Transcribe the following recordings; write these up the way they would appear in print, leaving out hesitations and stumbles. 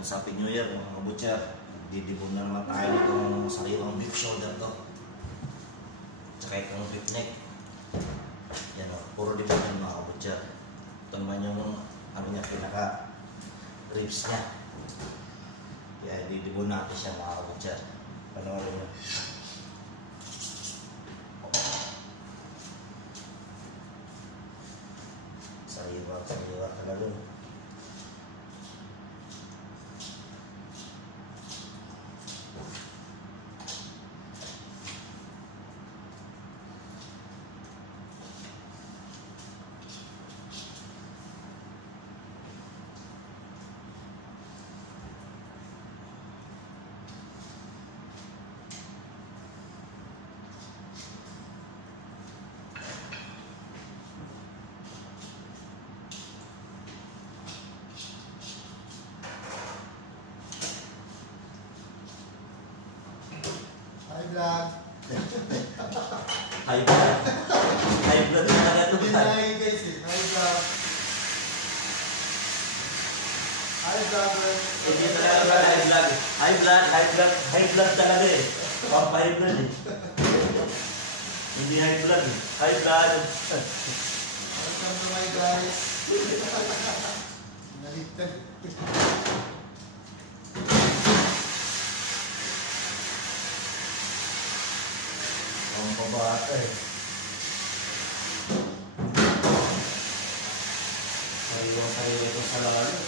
Advance Happy New Year mga kabutcher. Didibon na naman tayo nitong sariwang beef shoulder to. Tsaka itong beef neck. Yan o, puro dibon yan mga kabutcher. Ito naman yung ano niya, pinaka ribs niya. Kaya didibon natin siya mga kabutcher. Panoorin nyo. Sariwa talaga. Vlog. High blood. High blood talaga ito. Hi guys, hi vlog. Hi vlogger. Hindi talaga high blood. High blood talaga eh. Pump high blood eh. Hindi high blood eh. High blood. Welcome to my guys. Naligtad. Ang pabata eh. Sariwa ito sa lalo.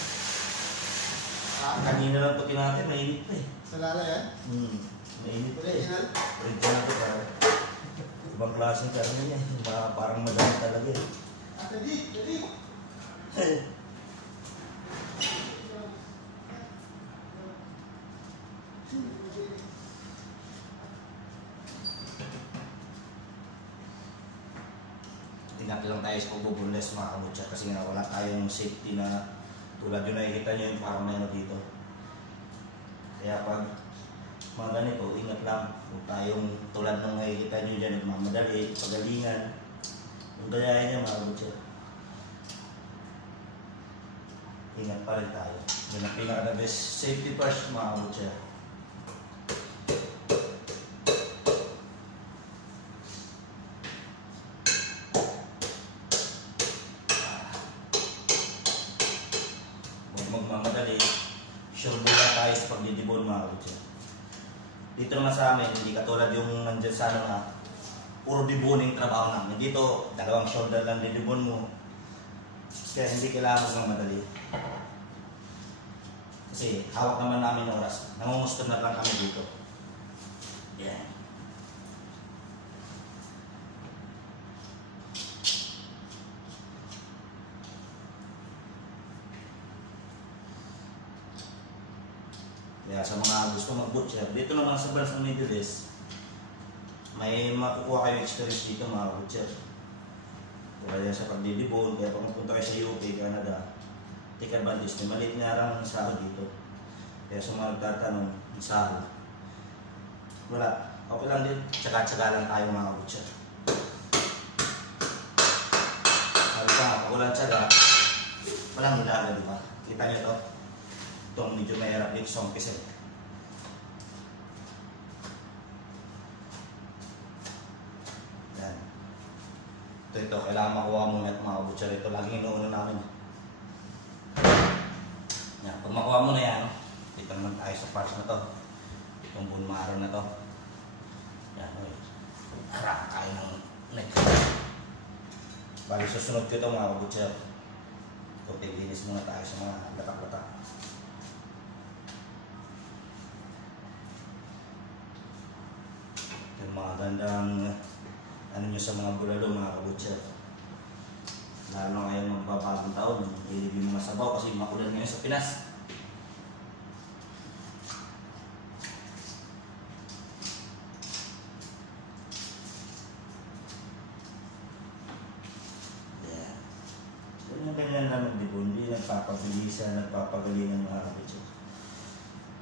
Kanina lang ito kinate, mainit pa eh. Sa lala yan? Mainit pa eh. Original? Original ito pa. Ibang klaseng karne niya. Parang madami talaga eh. Dali. Ingat lang tayo sa pagbubunles mga kabutcher kasi nga wala tayong safety na tulad yung nakikita nyo yung parang meron dito. Kaya pag mga ganito, ingat lang. Kung tayong tulad ng nakikita nyo dyan, nagmamadali, pagalingan, yung gayahin niya mga kabutcher. Ingat pa rin tayo. Yun ang pinaka best safety first mga kabutcher. Magmamadali, sure mula tayo sa pagdidibon mga kabutcher. Dito naman sa amin, hindi katulad yung nandyan sa ano na puro diboning trabaho namin. Dito, dalawang shoulder lang didibon mo. Kaya hindi kailangan magmamadali. Kasi hawak naman namin ng oras. Nangungusto na lang kami dito. Yan. Kaya sa mga gusto mag-butcher, dito naman sa Bansang Middle East, may makukuha kayo experience dito mga butcher. Kaya sa pagdidibon, kaya pag magpunta kayo sa UK, Canada, take advantage. May maliit nga lang sahod dito. Kaya sa mga nagtatanong, sahod. Wala. Okay lang din. Tsaka-tsaka lang tayo mga butcher. Sabi pa nga, pag walang tsaga, walang hilaga, di ba? Kita nyo ito? Itong medyo mahirap dito sa umpisa. Yan. Ito, kailangan makuha muna at mga butcher. Ito, laging inuuna namin. Yan, pag makuha mo na yan, dito naman tayo sa parts na to. Itong bone marrow na to. Yan, harap tayo ng neck. Bali, susunod ko ito mga butcher. Ito, tigilis muna tayo sa mga latak-latak. Yung mga gandang ano nyo sa mga bulalo mga kabutcher. Lalo ngayon magbabagong taon, hilig yung mga sabaw kasi makulan ngayon sa Pinas. Yeah. So yung ganyan lang magdibon, hindi nagpapabilisan, nagpapagalingan mga kabutcher.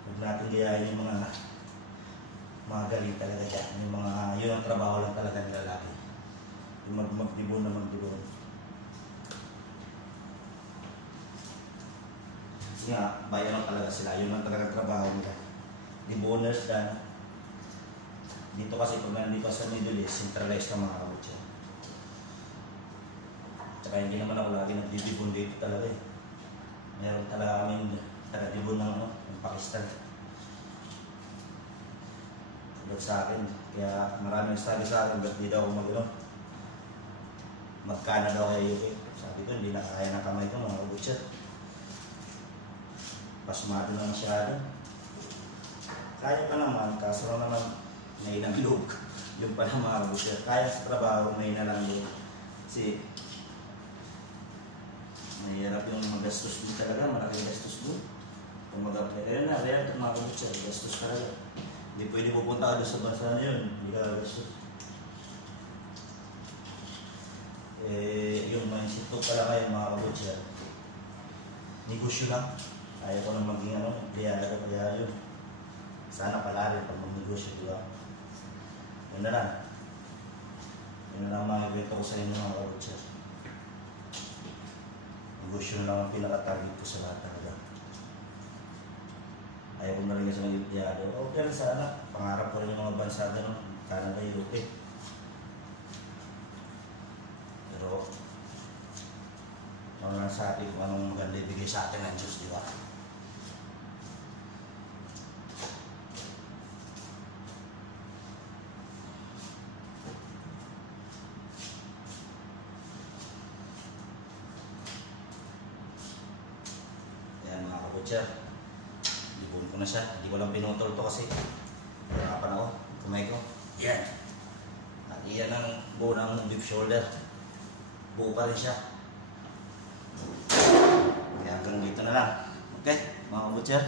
Huwag natin gayahin yung mga galing talaga dyan. Yung mga, yun ang trabaho lang talaga ng lalaki. Yung magdibon na magdibon. Kasi nga, bayan lang talaga sila. Yun lang talaga trabaho nila. Deboners na. Dito kasi pag nandito sa Middle East, centralized na mga kabutya. Tsaka hindi naman ako lagi nagdidibon dito talaga eh. Meron talaga kami taga-dibon ng, ng Pakistan. Ba't sa akin, kaya maraming sabi sa akin, ba't di daw ako magkana daw kayo UK. Sabi ko, hindi na kaya ng kamay ko mga kabutya. Pasmado na masyado. Kaya pa naman, kaso naman may ilang loob. Yung pala mga kabutya. Kaya sa trabaho, may na lang loob. Kasi mahirap yung magastos mo talaga, malaking gastos mo. Kung mag-apply kayo na, kaya ito mga kabutya, gastos talaga. Hindi pwede pupunta ka doon sa bansa na yun, hindi ka gastos. Yung mindset ko pala kayo mga kabutya, negosyo lang. Ayaw ko na maging empleyado ko kaya yun. Sana pala rin pag mag-negosyo, di ba? Yun na lang. Yun na lang mga kwento ko sa inyo mga kabutya. Negosyo na lang ang pinaka-target ko sa lahat talaga. Ayaw ko na rin kasi mag-empleyado. Okay rin sana. Pangarap ko rin yung mga bansa doon, Canada, UK. Pero, ano lang sa atin kung anong maganda ibigay sa atin ng Diyos, di ba? Ayan mga kabutya. Ibon ko na siya. Hindi ko lang pinutol to kasi hirapan ako. Kamay ko. Yan. At iyan ang buo ng deep shoulder. Buo pa rin siya. Kaya hanggang dito na lang. Okay, mga kabutya.